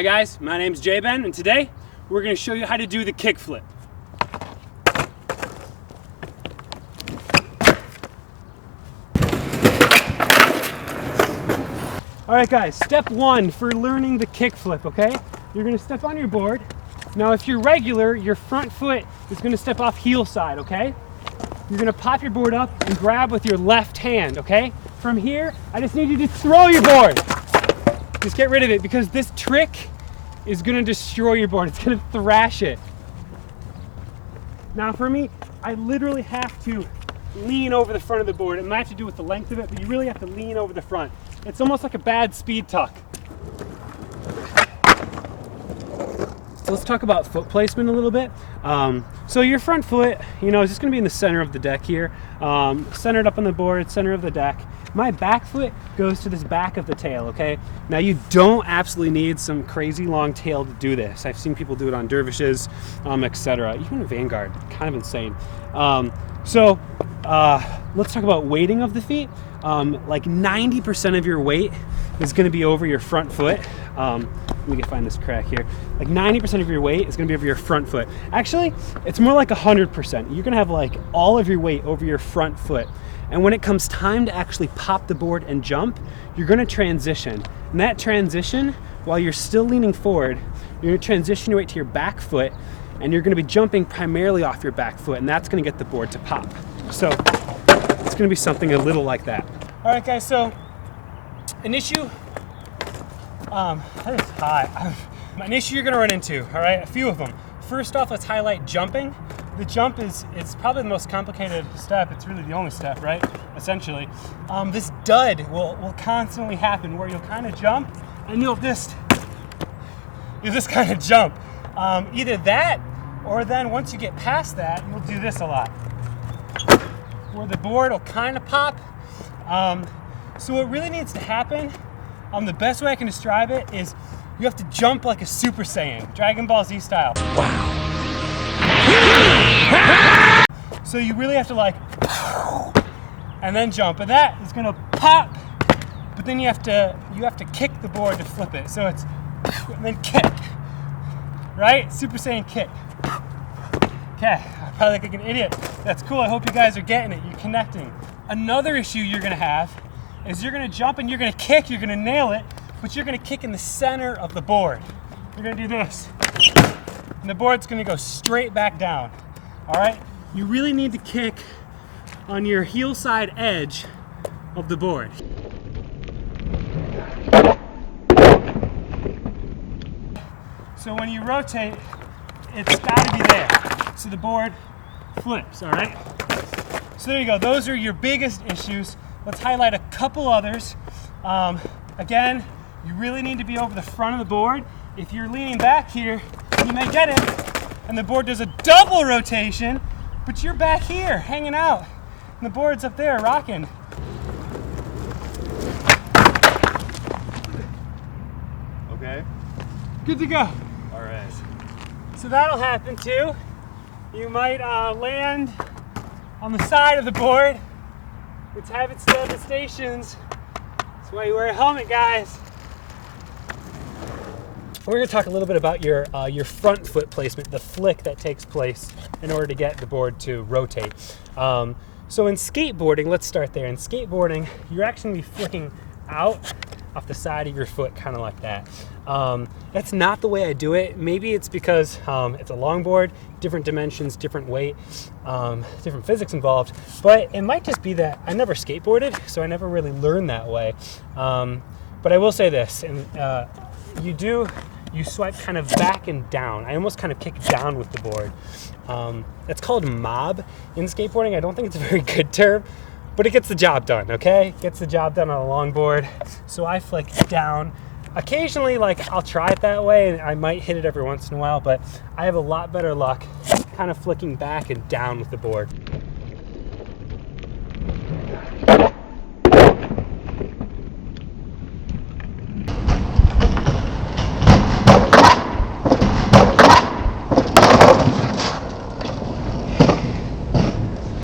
Hi guys, my name's JBen, and today we're going to show you how to do the kickflip. Alright guys, step one for learning the kickflip, okay? You're going to step on your board. Now if you're regular, your front foot is going to step off heel side, okay? You're going to pop your board up and grab with your left hand, okay? From here, I just need you to throw your board. Just get rid of it, because this trick is going to destroy your board. It's going to thrash it. Now for me, I literally have to lean over the front of the board. It might have to do with the length of it, but you really have to lean over the front. It's almost like a bad speed tuck. So let's talk about foot placement a little bit. So your front foot, is just going to be in the center of the deck here, centered up on the board, center of the deck. My back foot goes to this back of the tail, okay? Now you don't absolutely need some crazy long tail to do this. I've seen people do it on dervishes, etc. Even a Vanguard, kind of insane. Let's talk about weighting of the feet. Like 90% of your weight is going to be over your front foot. Let me find this crack here. Like 90% of your weight is going to be over your front foot. Actually, it's more like 100%. You're going to have like all of your weight over your front foot. And when it comes time to actually pop the board and jump, you're going to transition. And that transition, while you're still leaning forward, you're going to transition your weight to your back foot, and you're going to be jumping primarily off your back foot, and that's going to get the board to pop. So it's going to be something a little like that. All right, guys, so an issue, that is high. An issue you're going to run into, all right, a few of them. First off, let's highlight jumping. The jump it's probably the most complicated step. It's really the only step, right? Essentially. This dud will constantly happen where you'll kind of jump and you'll just kind of jump. Either that, or then once you get past that, you'll do this a lot, where the board will kind of pop. So what really needs to happen, the best way I can describe it is you have to jump like a Super Saiyan, Dragon Ball Z style. Wow. So you really have to and then jump, and that is gonna pop, but then you have to kick the board to flip it. So it's and then kick, right? Super Saiyan kick. Okay, I probably look like an idiot. That's cool. I hope you guys are getting it. You're connecting. Another issue you're gonna have is you're gonna jump and you're gonna kick. You're gonna nail it, but you're gonna kick in the center of the board. You're gonna do this, and the board's gonna go straight back down. All right? You really need to kick on your heel side edge of the board. So when you rotate, it's got to be there. So the board flips, all right? So there you go. Those are your biggest issues. Let's highlight a couple others. Again, you really need to be over the front of the board. If you're leaning back here, you may get it, and the board does a double rotation, but you're back here hanging out, and the board's up there rocking. Okay. Good to go. All right. So that'll happen too. You might land on the side of the board. It's having devastations. That's why you wear a helmet, guys. We're going to talk a little bit about your front foot placement, the flick that takes place in order to get the board to rotate. So in skateboarding, let's start there. In skateboarding, you're actually going to be flicking out off the side of your foot, kind of like that. That's not the way I do it. Maybe it's because it's a longboard, different dimensions, different weight, different physics involved. But it might just be that I never skateboarded, so I never really learned that way. But I will say this, and you swipe kind of back and down. I almost kind of kick down with the board. It's called mob in skateboarding. I don't think it's a very good term, but it gets the job done, okay? Gets the job done on a longboard. So I flick down. Occasionally, I'll try it that way, and I might hit it every once in a while, but I have a lot better luck kind of flicking back and down with the board.